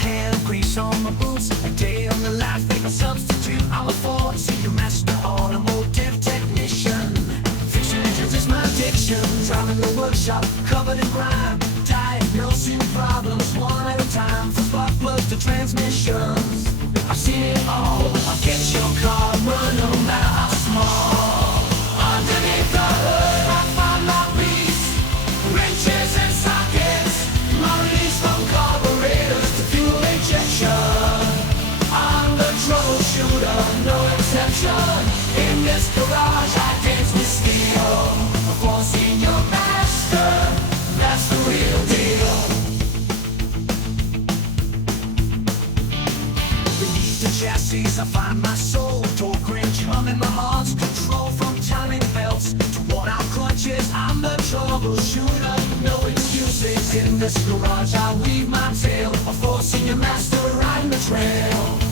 hair, grease on my boots. A day on the life, make a substitute. I'm a four-seater master automotive technician. Fixing engines is my addiction. Driving the workshop, covered in grime. Diagnosing problems one at a time. From spark plugs to transmissions, I've seen it all. I'll get your car run no matter how small. Underneath the hood, I find my peace. Wrenches and sockets, my release from carburetors to fuel injection. I'm the troubleshooter, no exception. In this garage, I dance with steel. Before seeing your master, that's the real deal. Beneath the chassis, I find my soul. Torque wrench, humming my heart's control. From timing belts to worn-out clutches, I'm the troubleshooter, no excuses. In this garage, I weave my tale. A four-senior master riding the trail.